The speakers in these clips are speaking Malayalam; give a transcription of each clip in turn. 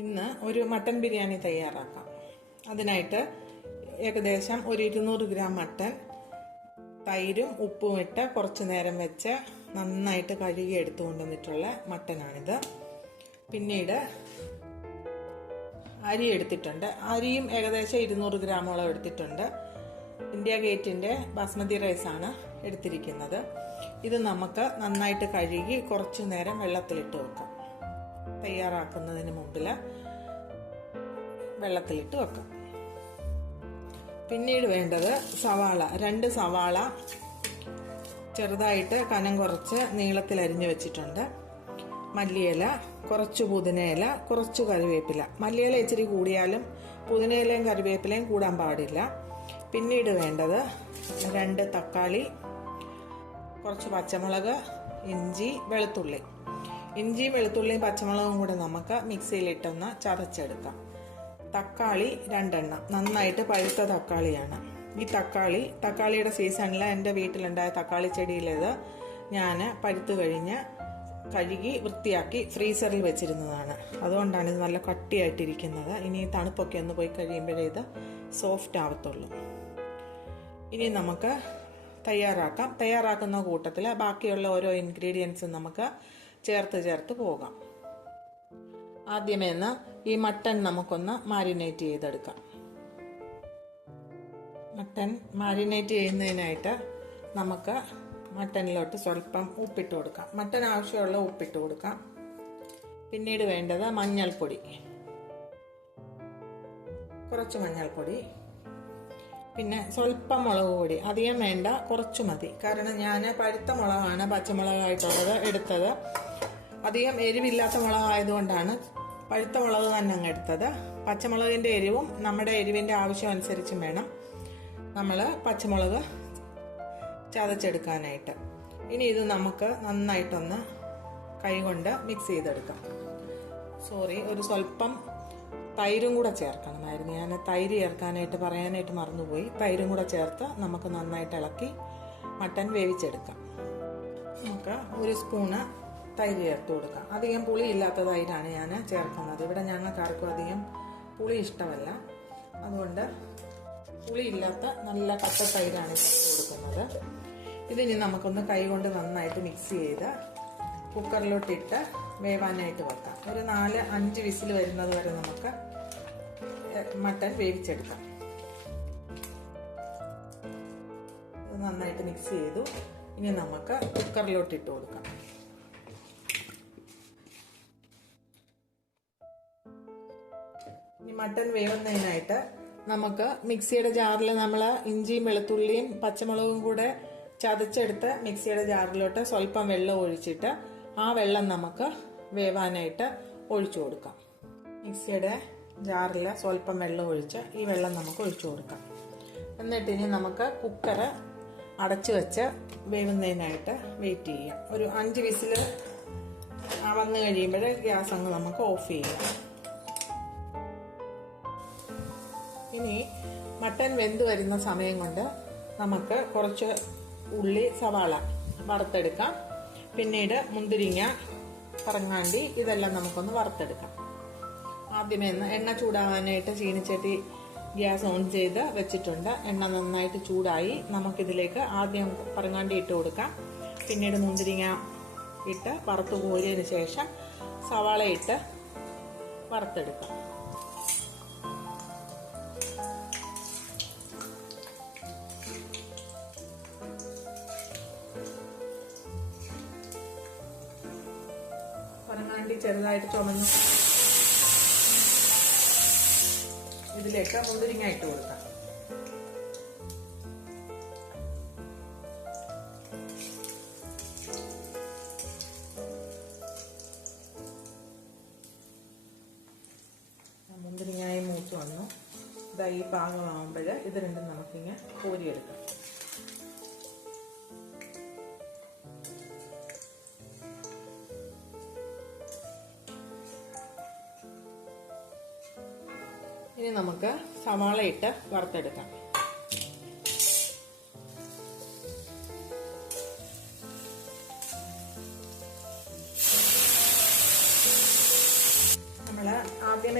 ഇന്ന് ഒരു മട്ടൻ ബിരിയാണി തയ്യാറാക്കാം. അതിനായിട്ട് ഏകദേശം ഒരു 200 ഗ്രാം മട്ടൻ തൈരും ഉപ്പും ഇട്ട് കുറച്ച് നേരം വെച്ച് നന്നായിട്ട് കഴുകി എടുത്തുകൊണ്ടുവന്നിട്ടുള്ള മട്ടനാണിത്. പിന്നീട് അരി എടുത്തിട്ടുണ്ട്. അരിയും ഏകദേശം 200 ഗ്രാമോളം എടുത്തിട്ടുണ്ട്. ഇന്ത്യ ഗേറ്റിന്റെ ബാസ്മതി റൈസാണ് എടുത്തിരിക്കുന്നത്. ഇത് നമുക്ക് നന്നായിട്ട് കഴുകി കുറച്ചു നേരം വെള്ളത്തിലിട്ട് വെക്കാം. തയ്യാറാക്കുന്നതിന് മുമ്പിൽ വെള്ളത്തിലിട്ട് വെക്കാം. പിന്നീട് വേണ്ടത് സവാള, 2 സവാള ചെറുതായിട്ട് കനം കുറച്ച് നീളത്തിൽ അരിഞ്ഞു വെച്ചിട്ടുണ്ട്. മല്ലിയില, കുറച്ച് പുതിനയില, കുറച്ച് കറിവേപ്പില. മല്ലിയില ഇച്ചിരി കൂടിയാലും പുതിനയിലയും കറിവേപ്പിലയും കൂടാൻ പാടില്ല. പിന്നീട് വേണ്ടത് 2 തക്കാളി, കുറച്ച് പച്ചമുളക്, ഇഞ്ചി, വെളുത്തുള്ളി. ഇഞ്ചിയും വെളുത്തുള്ളിയും പച്ചമുളകും കൂടെ നമുക്ക് മിക്സിയിലിട്ടൊന്ന് ചതച്ചെടുക്കാം. തക്കാളി 2 എണ്ണം, നന്നായിട്ട് പഴുത്ത തക്കാളിയാണ്. ഈ തക്കാളിയുടെ സീസണിൽ എൻ്റെ വീട്ടിലുണ്ടായ തക്കാളി ചെടിയിലേത് ഞാൻ പഴുത്തു കഴിഞ്ഞ് കഴുകി വൃത്തിയാക്കി ഫ്രീസറിൽ വെച്ചിരുന്നതാണ്. അതുകൊണ്ടാണ് ഇത് നല്ല കട്ടിയായിട്ടിരിക്കുന്നത്. ഇനി തണുപ്പൊക്കെ ഒന്ന് പോയി കഴിയുമ്പോഴേ ഇത് സോഫ്റ്റ് ആവത്തുള്ളൂ. ഇനി നമുക്ക് തയ്യാറാക്കുന്ന കൂട്ടത്തിൽ ബാക്കിയുള്ള ഓരോ ഇൻഗ്രീഡിയൻസും നമുക്ക് ചേർത്ത് പോകാം. ആദ്യമേ ഈ മട്ടൺ നമുക്കൊന്ന് മാരിനേറ്റ് ചെയ്തെടുക്കാം. മട്ടൺ മാരിനേറ്റ് ചെയ്യുന്നതിനായിട്ട് നമുക്ക് മട്ടനിലോട്ട് സ്വല്പം ഉപ്പിട്ട് കൊടുക്കാം. മട്ടൻ ആവശ്യമുള്ള ഉപ്പിട്ട് കൊടുക്കാം. പിന്നീട് വേണ്ടത് മഞ്ഞൾപ്പൊടി, കുറച്ച് മഞ്ഞൾപ്പൊടി, പിന്നെ സ്വല്പം മുളക് പൊടി. അധികം വേണ്ട, കുറച്ച് മതി. കാരണം ഞാൻ പഴുത്ത മുളകാണ് പച്ചമുളകായിട്ടുള്ളത് എടുത്തത്. അധികം എരിവില്ലാത്ത മുളകായതുകൊണ്ടാണ് പഴുത്ത മുളക് തന്നെ അങ്ങ് എടുത്തത്. പച്ചമുളകിന്റെ എരിവും നമ്മുടെ എരിവിന്റെ ആവശ്യം അനുസരിച്ചും വേണം നമ്മൾ പച്ചമുളക് ചതച്ചെടുക്കാനായിട്ട്. ഇനി ഇത് നമുക്ക് നന്നായിട്ടൊന്ന് കൈകൊണ്ട് മിക്സ് ചെയ്തെടുക്കാം. ഒരു സ്വല്പം തൈരും കൂടെ ചേർക്കണമായിരുന്നു. ഞാൻ തൈര് ചേർക്കാനായിട്ട് പറയാനായിട്ട് മറന്നുപോയി. തൈരും കൂടെ ചേർത്ത് നമുക്ക് നന്നായിട്ട് ഇളക്കി മട്ടൻ വേവിച്ചെടുക്കാം. നമുക്ക് 1 സ്പൂണ് തൈര് ചേർത്ത് കൊടുക്കാം. അധികം പുളി ഇല്ലാത്ത തൈരാണ് ഞാൻ ചേർക്കുന്നത്. ഇവിടെ ഞങ്ങൾക്കാർക്കും അധികം പുളി ഇഷ്ടമല്ല. അതുകൊണ്ട് പുളിയില്ലാത്ത നല്ല കട്ട തൈരാണ് ചേർത്ത് കൊടുക്കുന്നത്. ഇതിനി നമുക്കൊന്ന് കൈകൊണ്ട് നന്നായിട്ട് മിക്സ് ചെയ്ത് കുക്കറിലോട്ടിട്ട് വേവാനായിട്ട് വെക്കാം. ഒരു 4-5 വിസിൽ വരുന്നത് വരെ നമുക്ക് മട്ടൻ വേവിച്ചെടുക്കാം. ഇത് നന്നായിട്ട് മിക്സ് ചെയ്തു. ഇനി നമുക്ക് കുക്കറിലോട്ടിട്ട് കൊടുക്കാം. ഇനി മട്ടൻ വേവുന്നതിനായിട്ട് നമുക്ക് മിക്സിയുടെ ജാറിൽ നമ്മൾ ഇഞ്ചിയും വെളുത്തുള്ളിയും പച്ചമുളകും കൂടെ ചതച്ചെടുത്ത് മിക്സിയുടെ ജാറിലോട്ട് സ്വല്പം വെള്ളം ഒഴിച്ചിട്ട് ആ വെള്ളം നമുക്ക് വേവാനായിട്ട് ഒഴിച്ചു കൊടുക്കാം. മിക്സിയുടെ ജാറിൽ സ്വല്പം വെള്ളം ഒഴിച്ച് ഈ വെള്ളം നമുക്ക് ഒഴിച്ചു കൊടുക്കാം. എന്നിട്ട് ഇനി നമുക്ക് കുക്കറ് അടച്ചു വെച്ച് വേവുന്നതിനായിട്ട് വെയിറ്റ് ചെയ്യാം. ഒരു 5 വിസിൽ വന്നു കഴിയുമ്പോൾ ഗ്യാസ് അങ്ങ് നമുക്ക് ഓഫ് ചെയ്യാം. ഇനി മട്ടൻ വെന്ത് വരുന്ന സമയം കൊണ്ട് നമുക്ക് കുറച്ച് ഉള്ളി, സവാള വറുത്തെടുക്കാം. പിന്നീട് മുന്തിരിങ്ങ, പറങ്ങാണ്ടി ഇതെല്ലാം നമുക്കൊന്ന് വറുത്തെടുക്കാം. ആദ്യമേ എണ്ണ ചൂടാവാനായിട്ട് ചീനിച്ചട്ടി ഗ്യാസ് ഓൺ ചെയ്ത് വെച്ചിട്ടുണ്ട്. എണ്ണ നന്നായിട്ട് ചൂടായി. നമുക്കിതിലേക്ക് ആദ്യം പറങ്ങാണ്ടി ഇട്ട് കൊടുക്കാം. പിന്നീട് മുന്തിരിങ്ങ ഇട്ട് വറുത്ത് കോരിയതിന് ശേഷം സവാള ഇട്ട് വറുത്തെടുക്കാം. പറങ്ങാണ്ടി ചെറുതായിട്ട് ചുമന്നു ഇതിലേക്ക് മുന്തിരിങ്ങ ഇട്ട് കൊടുക്കാം. മുന്തിരിങ്ങായി മൂത്ത് വന്നു. ഈ പാകമാകുമ്പോൾ ഇത് രണ്ടും നമുക്കിങ്ങനെ കോരിയെടുക്കാം. ഇനി നമുക്ക് സവാള ഇട്ട് വറുത്തെടുക്കാം.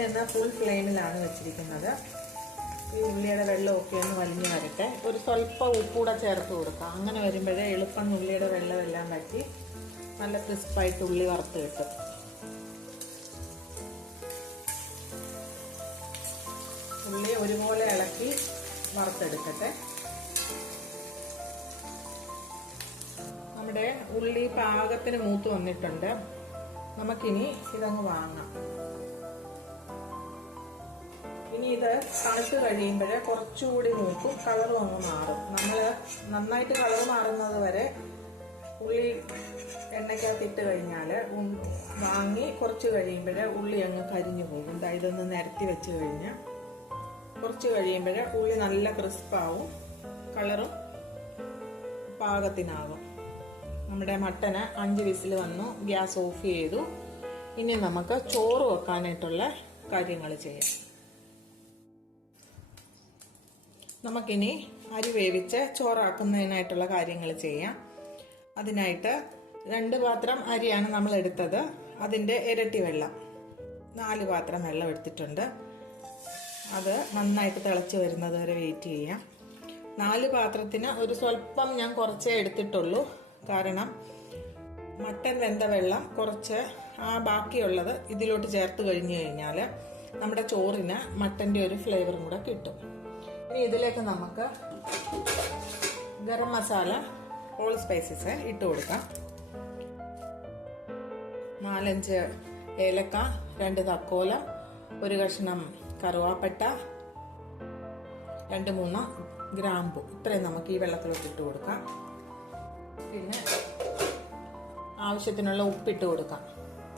എന്ന ഫുൾ ഫ്ലെയിമിലാണ് വെച്ചിരിക്കുന്നത്. ഈ ഉള്ളിയുടെ വെള്ളമൊക്കെ ഒന്ന് വലിഞ്ഞ് വരട്ടെ. ഒരു സ്വല്പം ഉപ്പൂടെ ചേർത്ത് കൊടുക്കാം. അങ്ങനെ വരുമ്പോഴേ എളുപ്പം ഉള്ളിയുടെ വെള്ളമെല്ലാം വറ്റി നല്ല ക്രിസ്പായിട്ട് ഉള്ളി വറുത്ത് കിട്ടും. ഉള്ളി ഒരുപോലെ ഇളക്കി വറുത്തെടുക്കട്ടെ. നമ്മുടെ ഉള്ളി പാകത്തിന് മൂത്ത് വന്നിട്ടുണ്ട്. നമുക്കിനി ഇതങ്ങ് വാങ്ങാം. ഇനി ഇത് തണുത്ത് കഴിയുമ്പോൾ കുറച്ചുകൂടി മൂക്കും കളറും അങ്ങ് മാറും. നമ്മൾ നന്നായിട്ട് കളർ മാറുന്നത് വരെ ഉള്ളി എണ്ണയ്ക്കകത്തിട്ട് കഴിഞ്ഞാൽ വാങ്ങി കുറച്ച് കഴിയുമ്പോൾ ഉള്ളി അങ്ങ് കരിഞ്ഞു പോകും. ഇതൊന്ന് നിരത്തി വെച്ച് കഴിഞ്ഞാൽ കുറച്ച് കഴിയുമ്പോൾ ഉള്ളി നല്ല ക്രിസ്പാവും, കളറും പാകത്തിനാകും. നമ്മുടെ മട്ടന് 5 വിസിൽ വന്നു. ഗ്യാസ് ഓഫ് ചെയ്തു. ഇനി നമുക്ക് ചോറ് വെക്കാനായിട്ടുള്ള കാര്യങ്ങൾ ചെയ്യാം. നമുക്കിനി അരി വേവിച്ച് ചോറാക്കുന്നതിനായിട്ടുള്ള കാര്യങ്ങൾ ചെയ്യാം. അതിനായിട്ട് 2 പാത്രം അരിയാണ് നമ്മൾ എടുത്തത്. അതിൻ്റെ ഇരട്ടി വെള്ളം 4 പാത്രം വെള്ളം എടുത്തിട്ടുണ്ട്. അത് നന്നായിട്ട് തിളച്ച് വരുന്നത് വരെ വെയിറ്റ് ചെയ്യാം. 4 പാത്രത്തിന് ഒരു സ്വല്പം ഞാൻ കുറച്ചേ എടുത്തിട്ടുള്ളൂ. കാരണം മട്ടൻ വെന്ത വെള്ളം കുറച്ച് ബാക്കിയുള്ളത് ഇതിലോട്ട് ചേർത്ത് കഴിഞ്ഞു കഴിഞ്ഞാൽ നമ്മുടെ ചോറിന് മട്ടൻ്റെ ഒരു ഫ്ലേവറും കൂടെ കിട്ടും. ഇനി ഇതിലേക്ക് നമുക്ക് ഗരം മസാല ഹോൾ സ്പൈസസ് ഇട്ട് കൊടുക്കാം. 4-5 ഏലക്ക, 2 തക്കോല, 1 കഷ്ണം കറുവാപ്പട്ട, 2-3 ഗ്രാമ്പു. ഇത്രയും നമുക്ക് ഈ വെള്ളത്തിലോട്ട് ഇട്ട് കൊടുക്കാം. പിന്നെ ആവശ്യത്തിനുള്ള ഉപ്പിട്ട് കൊടുക്കാം.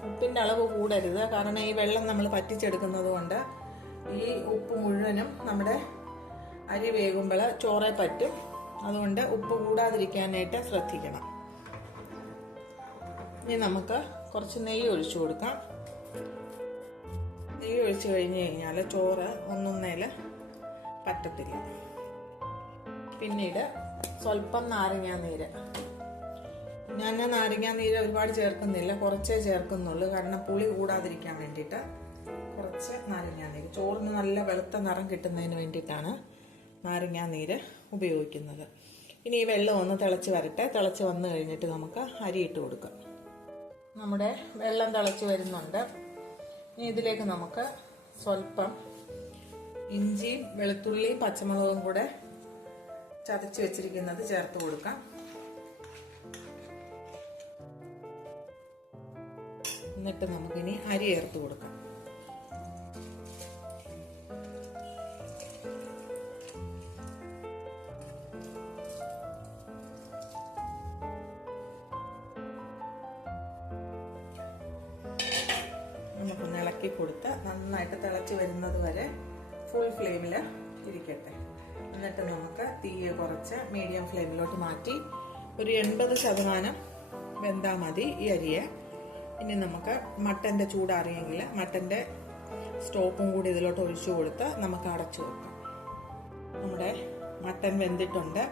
ഉപ്പിൻ്റെ അളവ് കൂടരുത്. കാരണം ഈ വെള്ളം നമ്മൾ പറ്റിച്ചെടുക്കുന്നത് കൊണ്ട് ഈ ഉപ്പ് മുഴുവനും നമ്മുടെ അരി വേകുമ്പോൾ ചോറെ പറ്റും. അതുകൊണ്ട് ഉപ്പ് കൂടാതിരിക്കാനായിട്ട് ശ്രദ്ധിക്കണം. ഇനി നമുക്ക് കുറച്ച് നെയ്യ് ഒഴിച്ചു കൊടുക്കാം. നെയ്യ് ഒഴിച്ചു കഴിഞ്ഞ് കഴിഞ്ഞാൽ ചോറ് ഒന്നൊന്നേൽ പറ്റത്തില്ല. പിന്നീട് സ്വല്പം നാരങ്ങാനീര്. ഞാൻ നാരങ്ങാനീര് ഒരുപാട് ചേർക്കുന്നില്ല, കുറച്ചേ ചേർക്കുന്നുള്ളൂ. കാരണം പുളി കൂടാതിരിക്കാൻ വേണ്ടിയിട്ട് കുറച്ച് നാരങ്ങാനീര്. ചോറിന് നല്ല വെളുത്ത നിറം കിട്ടുന്നതിന് വേണ്ടിയിട്ടാണ് നാരങ്ങാനീര് ഉപയോഗിക്കുന്നത്. ഇനി ഈ വെള്ളം ഒന്ന് തിളച്ച് വരട്ടെ. തിളച്ച് വന്നു കഴിഞ്ഞിട്ട് നമുക്ക് അരി ഇട്ട് കൊടുക്കാം. നമ്മുടെ വെള്ളം തിളച്ച് വരുന്നുണ്ട്. ഇനി ഇതിലേക്ക് നമുക്ക് സ്വല്പം ഇഞ്ചിയും വെളുത്തുള്ളിയും പച്ചമുളകും കൂടെ ചതച്ച് വെച്ചിരിക്കുന്നത് ചേർത്ത് കൊടുക്കാം. എന്നിട്ട് നമുക്കിനി അരി ചേർത്ത് കൊടുക്കാം. നമുക്കൊന്ന് ഇളക്കി കൊടുത്ത് നന്നായിട്ട് തിളച്ച് വരുന്നത് വരെ ഫുൾ ഫ്ലെയിമിൽ ഇരിക്കട്ടെ. എന്നിട്ട് നമുക്ക് തീയെ കുറച്ച് മീഡിയം ഫ്ലെയിമിലോട്ട് മാറ്റി ഒരു 80% വെന്താൽ മതി ഈ അരിയെ. ഇനി നമുക്ക് മട്ടൻ്റെ ചൂടാറിയെങ്കിൽ മട്ടൻ്റെ സ്റ്റോക്കും കൂടി ഇതിലോട്ട് ഒഴിച്ചു കൊടുത്ത് നമുക്ക് അടച്ചു വെക്കാം. നമ്മുടെ മട്ടൻ വെന്തിട്ടുണ്ട്.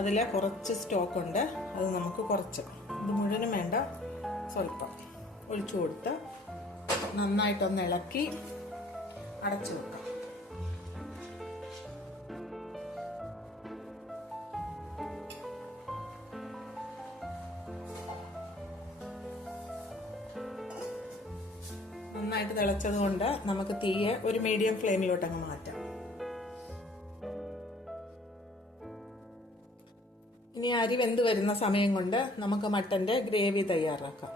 അതിൽ കുറച്ച് സ്റ്റോക്കുണ്ട്. അത് നമുക്ക് കുറച്ച്, ഇത് മുഴുവനും വേണ്ട, സ്വല്പം ഒഴിച്ചു കൊടുത്ത് നന്നായിട്ടൊന്ന് ഇളക്കി അടച്ചു വെക്കാം. നന്നായിട്ട് തിളച്ചത് കൊണ്ട് നമുക്ക് തീയെ ഒരു മീഡിയം ഫ്ലെയിമിലോട്ട് അങ്ങ് മാറ്റാം. ഇനി അരി വെന്ത് വരുന്ന സമയം കൊണ്ട് നമുക്ക് മട്ടൻ്റെ ഗ്രേവി തയ്യാറാക്കാം.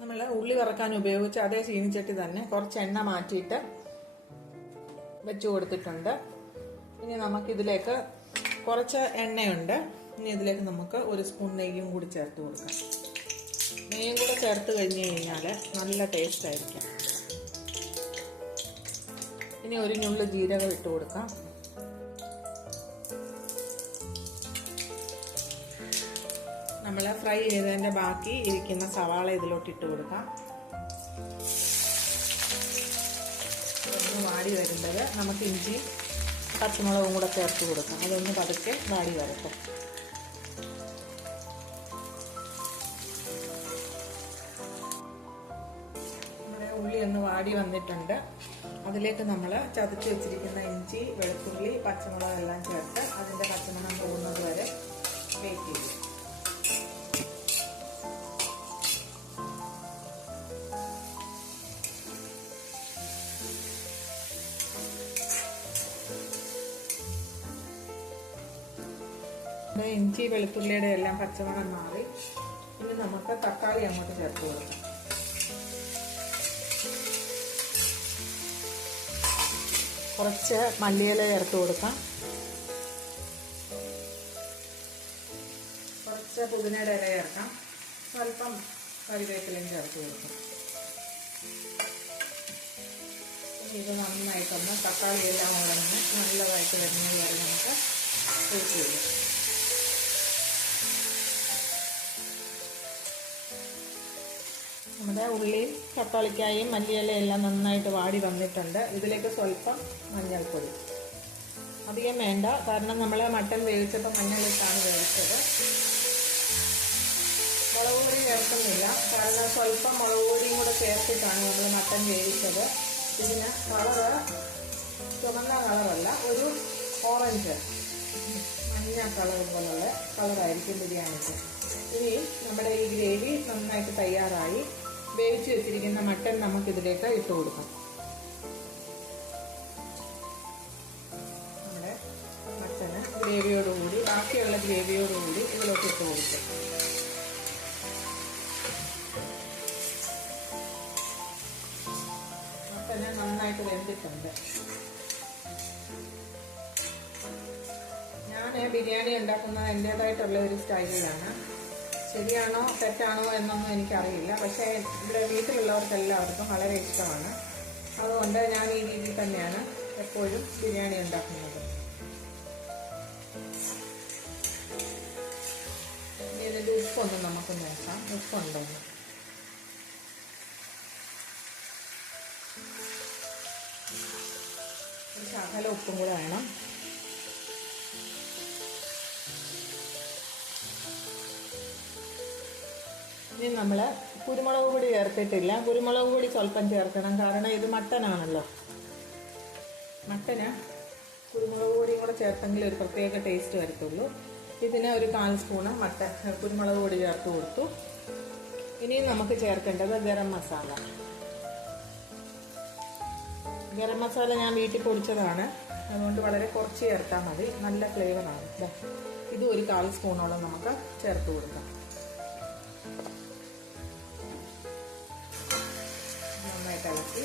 നമ്മൾ ഉള്ളി വറക്കാൻ ഉപയോഗിച്ച അതേ ചീനിച്ചട്ടി തന്നെ കുറച്ച് എണ്ണ മാറ്റിയിട്ട് വെച്ച് കൊടുത്തിട്ടുണ്ട്. ഇനി നമുക്കിതിലേക്ക് കുറച്ച് എണ്ണയുണ്ട്. ഇനി ഇതിലേക്ക് നമുക്ക് 1 സ്പൂൺ നെയ്യും കൂടി ചേർത്ത് കൊടുക്കാം. നെയ്യും കൂടെ ചേർത്ത് കഴിഞ്ഞ് കഴിഞ്ഞാൽ നല്ല ടേസ്റ്റ് ആയിരിക്കും. ഇനി 1 നുള്ള് ജീരകം ഇട്ട് കൊടുക്കാം. നമ്മൾ ഫ്രൈ ചെയ്തതിൻ്റെ ബാക്കി ഇരിക്കുന്ന സവാള ഇതിലോട്ട് ഇട്ട് കൊടുക്കാം. ഒന്ന് വാടി വരുമ്പോൾ നമുക്ക് ഇഞ്ചി പച്ചമുളകും കൂടെ ചേർത്ത് കൊടുക്കാം. അതൊന്ന് പതുക്കെ വാടി വരട്ടെ. നമ്മുടെ ഉള്ളി ഒന്ന് വാടി വന്നിട്ടുണ്ട്. അതിലേക്ക് നമ്മൾ ചതച്ച് വെച്ചിരിക്കുന്ന ഇഞ്ചി, വെളുത്തുള്ളി, പച്ചമുളക് എല്ലാം ചേർത്ത് അതിൻ്റെ പച്ചമണം പോകുന്നത് വരെ വെയിറ്റ് ചെയ്യും. ഇഞ്ചി വെളുത്തുള്ളിയുടെ എല്ലാം പച്ചമണം മാറി. ഇനി നമുക്ക് തക്കാളി അങ്ങോട്ട് ചേർത്ത് കൊടുക്കാം. കുറച്ച് മല്ലിയില ചേർത്ത് കൊടുക്കാം. കുറച്ച് പുതിനയുടെ ഇല ചേർക്കാം. സ്വല്പം കറിവേപ്പിലയും ചേർത്ത് കൊടുക്കാം. ഇത് നന്നായിട്ടൊന്ന് തക്കാളിയെല്ലാം ഉടനെ നല്ലതായിട്ട് വരുന്നത് വരെ നമുക്ക് വെയിറ്റ് ചെയ്യാം. നമ്മുടെ ഉള്ളിയും തക്കാളിക്കായും മല്ലിയിലയും എല്ലാം നന്നായിട്ട് വാടി വന്നിട്ടുണ്ട്. ഇതിലേക്ക് സ്വല്പം മഞ്ഞൾപ്പൊടി, അധികം വേണ്ട, കാരണം നമ്മൾ മട്ടൻ വേവിച്ചപ്പോൾ മഞ്ഞളിട്ടാണ് വേവിച്ചത്. മുളക് പൊടി ചേർക്കുന്നില്ല, കാരണം സ്വല്പം മുളക് പൊടിയും കൂടെ ചേർത്തിട്ടാണ് നമ്മൾ മട്ടൻ വേവിച്ചത്. ഇതിന് കളറ് ചുവന്ന കളറല്ല, ഒരു ഓറഞ്ച് മഞ്ഞ കളർ പോലുള്ള കളറായിരിക്കും ബിരിയാണിക്ക്. ഇനി നമ്മുടെ ഈ ഗ്രേവി നന്നായിട്ട് തയ്യാറായി. വേവിച്ച് വെച്ചിരിക്കുന്ന മട്ടൻ നമുക്കിതിലേക്ക് ഇട്ട് കൊടുക്കാം. നമ്മുടെ മട്ടന് ഗ്രേവിയോടുകൂടി, ബാക്കിയുള്ള ഗ്രേവിയോടുകൂടി ഇതിലോട്ട് ഇട്ട് കൊടുക്കും. മട്ടന് നന്നായിട്ട് വെന്തിട്ടുണ്ട്. ഞാൻ ബിരിയാണി ഉണ്ടാക്കുന്നത് എൻ്റേതായിട്ടുള്ള ഒരു സ്റ്റൈലിലാണ്. ശരിയാണോ തെറ്റാണോ എന്നൊന്നും എനിക്കറിയില്ല, പക്ഷേ ഇവിടെ വീട്ടിലുള്ളവർക്കെല്ലാവർക്കും വളരെ ഇഷ്ടമാണ്. അതുകൊണ്ട് ഞാൻ ഈ രീതിയിൽ തന്നെയാണ് എപ്പോഴും ബിരിയാണി ഉണ്ടാക്കുന്നത്. ഇതിൻ്റെ ഉപ്പൊന്ന് നമുക്ക് നോക്കാം, ഉപ്പുണ്ടോ? ഒരു ശകലം ഉപ്പും കൂടെ വേണം. ഇനി നമ്മൾ കുരുമുളക് പൊടി ചേർത്തിട്ടില്ല. കുരുമുളക് പൊടി സ്വല്പം ചേർക്കണം, കാരണം ഇത് മട്ടനാണല്ലോ. മട്ടന് കുരുമുളക് പൊടിയും കൂടെ ചേർത്തെങ്കിൽ ഒരു പ്രത്യേക ടേസ്റ്റ് വരത്തുള്ളൂ. ഇതിന് ഒരു 1/4 സ്പൂണ് കുരുമുളക് പൊടി ചേർത്ത് കൊടുത്തു. ഇനി നമുക്ക് ചേർക്കേണ്ടത് ഗരം മസാല. ഗരം മസാല ഞാൻ വീട്ടിൽ പൊടിച്ചതാണ്, അതുകൊണ്ട് വളരെ കുറച്ച് ചേർത്താൽ മതി, നല്ല ഫ്ലേവറാണ്. ഇത് ഒരു 1/4 സ്പൂണോളം നമുക്ക് ചേർത്ത് കൊടുക്കാം. നന്നായിട്ട് ഇളക്കി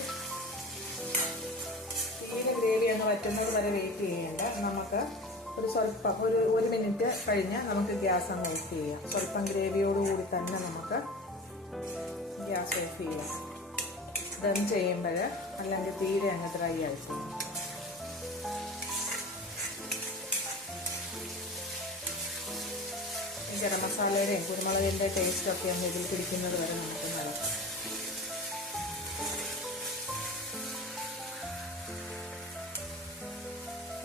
തീരെ ഗ്രേവി അങ്ങ് വറ്റുന്നത് വരെ വെയിറ്റ് ചെയ്യേണ്ട. നമുക്ക് സ്വല്പം ഒരു മിനിറ്റ് കഴിഞ്ഞ് നമുക്ക് ഗ്യാസ് അങ്ങ് ഓഫ് ചെയ്യാം. സ്വല്പം ഗ്രേവിയോടുകൂടി തന്നെ നമുക്ക് ഗ്യാസ് ഓഫ് ചെയ്യാം. ദം ചെയ്യുമ്പോൾ അല്ലെങ്കിൽ തീരെ അങ്ങ് ഡ്രൈ ആയിട്ട്. ഗരം മസാലയുടെയും കുരുമുളകിൻ്റെ ടേസ്റ്റൊക്കെ ഒന്ന് ഇതിൽ പിടിക്കുന്നത് വരെ നമുക്ക് നൽകാം.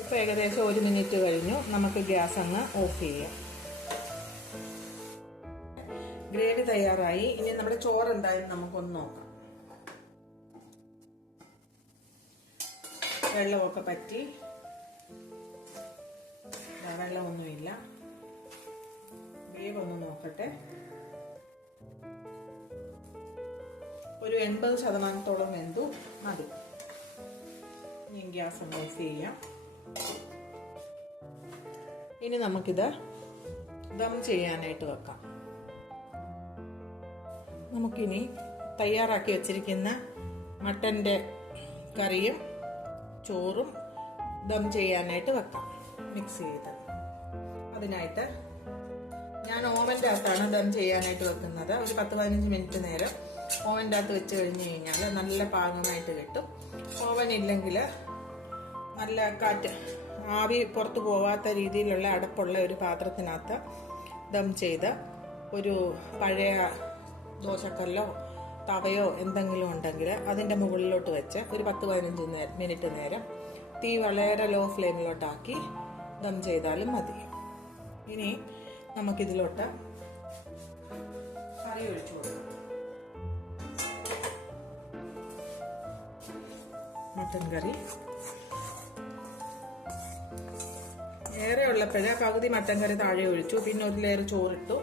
ഇപ്പോൾ ഏകദേശം 1 മിനിറ്റ് കഴിഞ്ഞു. നമുക്ക് ഗ്യാസ് അങ്ങ് ഓഫ് ചെയ്യാം. ഗ്രേവി തയ്യാറായി. ഇനി നമ്മുടെ ചോറ് എന്തായാലും നമുക്കൊന്ന് നോക്കാം. വെള്ളമൊക്കെ പറ്റി, വെള്ളമൊന്നുമില്ല. വേവൊന്ന് നോക്കട്ടെ. ഒരു 80% വെന്തു മതി. ഇനി ഗ്യാസ് ഒന്ന് ഓഫ് ചെയ്യാം. ഇനി നമുക്കിത് ദം ചെയ്യാനായിട്ട് വെക്കാം. നമുക്കിനി തയ്യാറാക്കി വെച്ചിരിക്കുന്ന മട്ടൻ്റെ കറിയും ചോറും ദം ചെയ്യാനായിട്ട് വെക്കാം, മിക്സ് ചെയ്ത്. അതിനായിട്ട് ഞാൻ ഓവൻ്റെ അകത്താണ് ദം ചെയ്യാനായിട്ട് വെക്കുന്നത്. ഒരു 10-15 മിനിറ്റ് നേരം ഓവൻ്റെ അകത്ത് വെച്ച് കഴിഞ്ഞ് കഴിഞ്ഞാൽ നല്ല പാകമായിട്ട് കിട്ടും. ഓവൻ ഇല്ലെങ്കിൽ നല്ല കാറ്റ്, ആവി പുറത്ത് പോകാത്ത രീതിയിലുള്ള അടപ്പുള്ള ഒരു പാത്രത്തിനകത്ത് ദം ചെയ്ത് ഒരു പഴയ ദോശക്കല്ലോ തവയോ എന്തെങ്കിലും ഉണ്ടെങ്കിൽ അതിൻ്റെ മുകളിലോട്ട് വെച്ച് ഒരു 10-15 മിനിറ്റ് നേരം തീ വളരെ ലോ ഫ്ലെയിമിലോട്ടാക്കി ദം ചെയ്താലും മതി. ഇനി നമുക്കിതിലോട്ട് കറി ഒഴിച്ചു കൊടുക്കാം. മട്ടൻ കറി. ഏറെ ഉള്ളപ്പോഴേ പകുതി മട്ടൻ കറി താഴെ ഒഴിച്ചു, പിന്നെ ഒരു ലെയർ ചോറിട്ടു,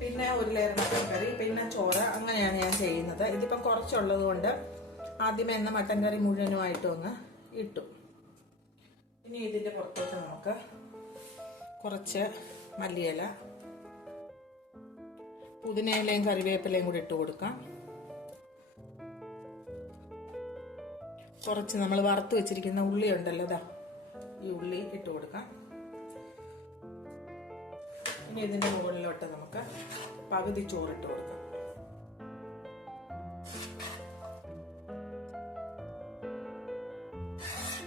പിന്നെ ഒരു ലെയർ മട്ടൻ കറി, പിന്നെ ചോറ്. അങ്ങനെയാണ് ഞാൻ ചെയ്യുന്നത്. ഇതിപ്പം കുറച്ചുള്ളത് കൊണ്ട് ആദ്യമേ എന്ന മട്ടൻ കറി മുഴുവനുമായിട്ടും ഒന്ന് ഇട്ടു. ഇനി ഇതിൻ്റെ പുറത്തോട്ട് നമുക്ക് കുറച്ച് മല്ലിയില, പുതിനയിലയും കറിവേപ്പിലയും കൂടി ഇട്ട് കൊടുക്കാം. കുറച്ച് നമ്മൾ വറുത്ത് വെച്ചിരിക്കുന്ന ഉള്ളി ഉണ്ടല്ലോ, ഇതാ ഈ ഉള്ളി ഇട്ട് കൊടുക്കാം. ഇനി ഇതിന്റെ മുകളിലോട്ട് നമുക്ക് പകുതി ചോറിട്ട് കൊടുക്കാം.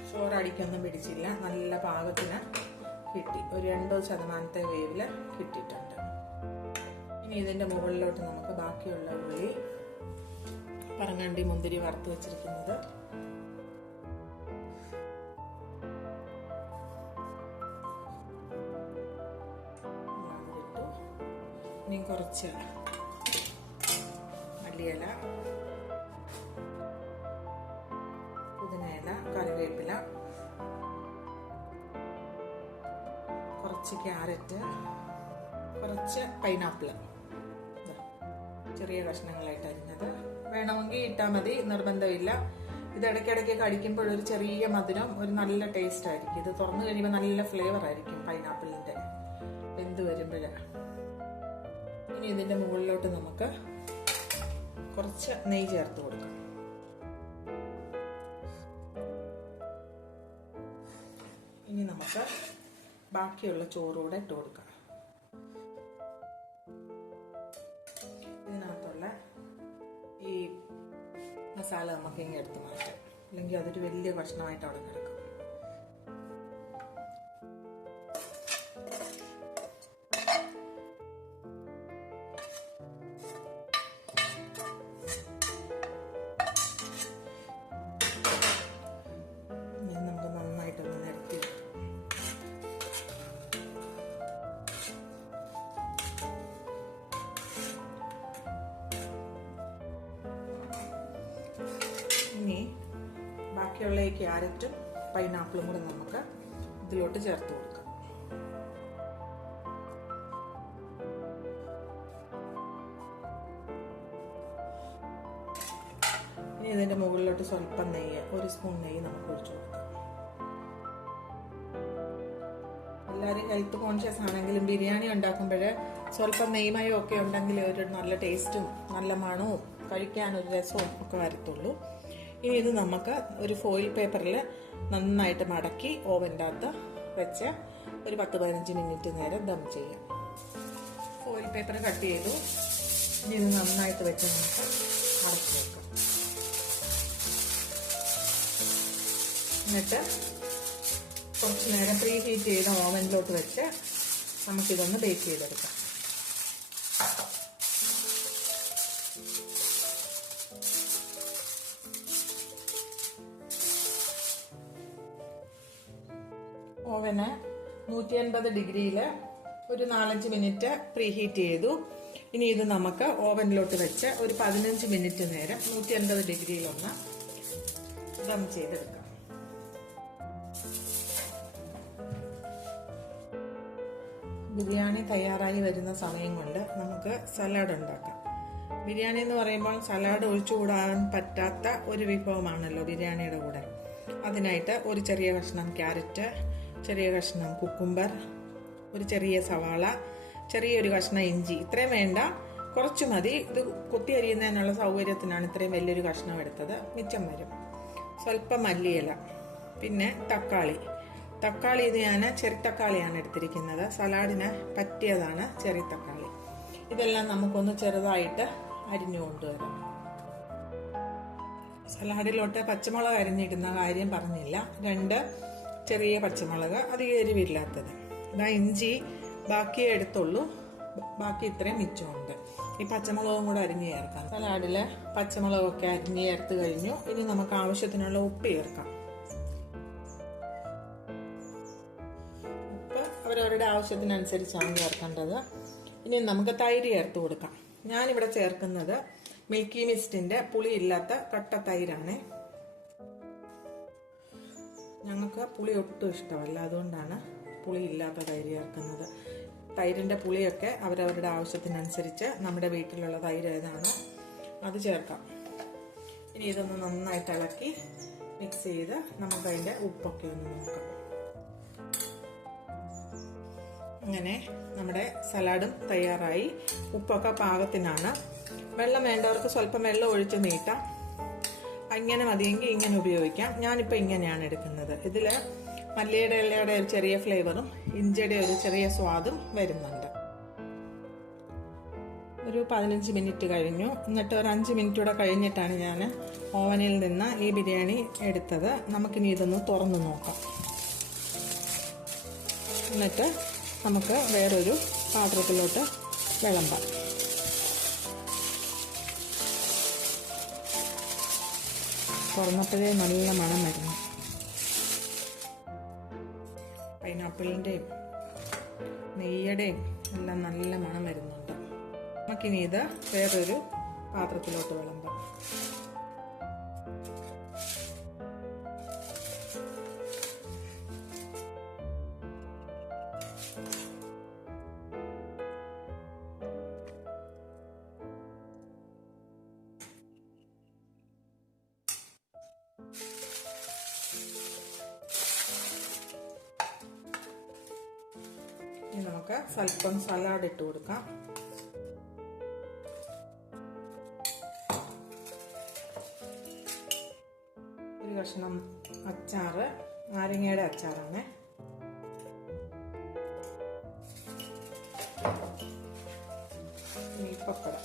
ചോറടിക്കൊന്നും പിടിച്ചില്ല, നല്ല പാകത്തിന് കിട്ടി. ഒരു 80% വേവില് കിട്ടിയിട്ടുണ്ട്. ഇനി ഇതിന്റെ മുകളിലോട്ട് നമുക്ക് ബാക്കിയുള്ള ഉള്ളി, പറങ്ങാണ്ടി, മുന്തിരി വറുത്ത് വെച്ചിരിക്കുന്നത്, ഇനി കുറച്ച് മല്ലിയില, പുതിനയില, കറിവേപ്പില, കുറച്ച് ക്യാരറ്റ്, കുറച്ച് പൈനാപ്പിൾ ചെറിയ കഷ്ണങ്ങളായിട്ട് അരിഞ്ഞത്. വേണമെങ്കിൽ ഇട്ടാൽ മതി, നിർബന്ധമില്ല. ഇത് ഇടയ്ക്കിടയ്ക്ക് കടിക്കുമ്പോൾ ഒരു ചെറിയ മധുരം, ഒരു നല്ല ടേസ്റ്റ് ആയിരിക്കും. ഇത് തുറന്നു കഴിയുമ്പോൾ നല്ല ഫ്ലേവർ ആയിരിക്കും പൈനാപ്പിളിന്റെ വെന്ത് വരുമ്പോൾ. ഇനി ഇതിന്റെ മുകളിലോട്ട് നമുക്ക് കുറച്ച് നെയ്യ് ചേർത്ത് കൊടുക്കാം. ഇനി നമുക്ക് ബാക്കിയുള്ള ചോറുകൂടെ ഇട്ട് കൊടുക്കാം. ഇതിനകത്തുള്ള ഈ മസാല നമുക്ക് ഇങ്ങനെ എടുത്ത് മാറ്റാം, അല്ലെങ്കിൽ അതൊരു വലിയ കഷ്ണമായിട്ട് അവിടെ കിടക്കും. നമുക്ക് നന്നായിട്ടൊന്ന് നിരത്തി ഇനി ബാക്കിയുള്ള ഈ ക്യാരറ്റും പൈനാപ്പിളും കൂടെ നമുക്ക് ഇതിലോട്ട് ചേർത്ത് കൊടുക്കാം. ഇനി ഇതിന്റെ മുകളിലോട്ട് സ്വല്പം നെയ്യ്, 1 സ്പൂൺ നെയ്യ് നമുക്ക് ഒഴിച്ചു കൊടുക്കാം. എല്ലാവരും ഹെൽത്ത് കോൺഷ്യസ് ആണെങ്കിലും ബിരിയാണി ഉണ്ടാക്കുമ്പോൾ സ്വല്പം നെയ്മയം ഒക്കെ ഉണ്ടെങ്കിൽ ഒരു നല്ല ടേസ്റ്റും നല്ല മണവും കഴിക്കാനൊരു രസവും ഒക്കെ വരത്തുള്ളൂ. ഇനി ഇത് നമുക്ക് ഒരു ഫോയിൽ പേപ്പറിൽ നന്നായിട്ട് മടക്കി ഓവൻ്റെ അകത്ത് വെച്ച് ഒരു 10-15 മിനിറ്റ് നേരം ദം ചെയ്യാം. ഫോയിൽ പേപ്പർ കട്ട് ചെയ്തു. ഇനി ഇത് നന്നായിട്ട് വെച്ച് നമുക്ക് അടച്ചു വെക്കാം. എന്നിട്ട് കുറച്ച് നേരം പ്രീ ഹീറ്റ് ചെയ്ത ഓവനിലോട്ട് വെച്ച് നമുക്കിതൊന്ന് ബേക്ക് ചെയ്തെടുക്കാം. ഓവന് 180 ഡിഗ്രിയിൽ ഒരു 4-5 മിനിറ്റ് പ്രീ ഹീറ്റ് ചെയ്തു. ഇനി ഇത് നമുക്ക് ഓവനിലോട്ട് വെച്ച് ഒരു 15 മിനിറ്റ് നേരം 180 ഡിഗ്രിയിലൊന്ന് ദം ചെയ്തെടുക്കാം. ബിരിയാണി തയ്യാറായി വരുന്ന സമയം കൊണ്ട് നമുക്ക് സലാഡ് ഉണ്ടാക്കാം. ബിരിയാണി എന്ന് പറയുമ്പോൾ സലാഡ് ഒഴിച്ചുകൂടാൻ പറ്റാത്ത ഒരു വിഭവമാണല്ലോ ബിരിയാണിയുടെ കൂടെ. അതിനായിട്ട് ഒരു ചെറിയ കഷ്ണം ക്യാരറ്റ്, ചെറിയ കഷ്ണം കുക്കുംബർ, ഒരു ചെറിയ സവാള, ചെറിയൊരു കഷ്ണം ഇഞ്ചി, ഇത്രയും വേണ്ട, കുറച്ച് മതി. ഇത് കൊത്തി അരിയുന്നതിനുള്ള സൗകര്യത്തിനാണ് ഇത്രയും വലിയൊരു കഷ്ണം എടുത്തത്, മിച്ചം വരും. സ്വല്പം മല്ലിയില, പിന്നെ തക്കാളി. ഇത് ഞാൻ ചെറി തക്കാളിയാണ് എടുത്തിരിക്കുന്നത്, സലാഡിന് പറ്റിയതാണ് ചെറി തക്കാളി. ഇതെല്ലാം നമുക്കൊന്ന് ചെറുതായിട്ട് അരിഞ്ഞു കൊണ്ടുവരാം. സലാഡിലോട്ട് പച്ചമുളക് അരിഞ്ഞിടുന്ന കാര്യം പറഞ്ഞില്ല. 2 ചെറിയ പച്ചമുളക്, അധികം എരിവില്ലാത്തത്. ഇതാ ഇഞ്ചി ബാക്കിയേ എടുത്തുള്ളൂ, ബാക്കി ഇത്രയും മിച്ചമുണ്ട്. ഈ പച്ചമുളകും കൂടെ അരിഞ്ഞ് ചേർക്കാം. സലാഡിൽ പച്ചമുളകൊക്കെ അരിഞ്ഞ് ചേർത്ത് കഴിഞ്ഞു. ഇനി നമുക്ക് ആവശ്യത്തിനുള്ള ഉപ്പ് ചേർക്കാം. ഉപ്പ് അവരവരുടെ ആവശ്യത്തിനനുസരിച്ചാണ് ചേർക്കേണ്ടത്. ഇനി നമുക്ക് തൈര് ചേർത്ത് കൊടുക്കാം. ഞാനിവിടെ ചേർക്കുന്നത് മിൽക്കി മിസ്റ്റിന്റെ പുളിയില്ലാത്ത കട്ട തൈരാണ്. ഞങ്ങൾക്ക് പുളി ഒട്ടും ഇഷ്ടമല്ല, അതുകൊണ്ടാണ് പുളി ഇല്ലാത്ത തൈര് ചേർക്കുന്നത്. തൈരിൻ്റെ പുളിയൊക്കെ അവരവരുടെ ആവശ്യത്തിനനുസരിച്ച് നമ്മുടെ വീട്ടിലുള്ള തൈര് ഏതാണോ അത് ചേർക്കാം. ഇനി ഇതൊന്ന് നന്നായിട്ട് ഇളക്കി മിക്സ് ചെയ്ത് നമുക്കതിൻ്റെ ഉപ്പൊക്കെ ഒന്ന് നോക്കാം. അങ്ങനെ നമ്മുടെ സലാഡും തയ്യാറായി. ഉപ്പൊക്കെ പാകത്തിനാണ്. വെള്ളം വേണ്ടവർക്ക് സ്വല്പം വെള്ളം ഒഴിച്ച് നീട്ടാം. ഇങ്ങനെ മതിയെങ്കിൽ ഇങ്ങനെ ഉപയോഗിക്കാം. ഞാനിപ്പോൾ ഇങ്ങനെയാണ് എടുക്കുന്നത്. ഇതിൽ മല്ലിയുടെ ഇലയുടെ ഒരു ചെറിയ ഫ്ലേവറും ഇഞ്ചിയുടെ ഒരു ചെറിയ സ്വാദും വരുന്നുണ്ട്. ഒരു 15 മിനിറ്റ് കഴിഞ്ഞു. എന്നിട്ട് ഒരു 5 മിനിറ്റ് കൂടെ കഴിഞ്ഞിട്ടാണ് ഞാൻ ഓവനിൽ നിന്ന് ഈ ബിരിയാണി എടുത്തത്. നമുക്കിനി ഇതൊന്ന് തുറന്ന് നോക്കാം. എന്നിട്ട് നമുക്ക് വേറൊരു പാത്രത്തിലോട്ട് വിളമ്പാം. തുറന്നപ്പോഴേ നല്ല മണം വരുന്നു. പൈനാപ്പിളിൻ്റെയും നെയ്യുടെയും എല്ലാം നല്ല മണം വരുന്നുണ്ട്. നമുക്കിനി ഇത് വേറൊരു പാത്രത്തിലോട്ട് വിളമ്പാം. ഇനി നമുക്ക് സ്വല്പം സലാഡ് ഇട്ട് കൊടുക്കാം. ഒരു കഷ്ണം അച്ചാറ്, നാരങ്ങയുടെ അച്ചാറാണ്. പപ്പടം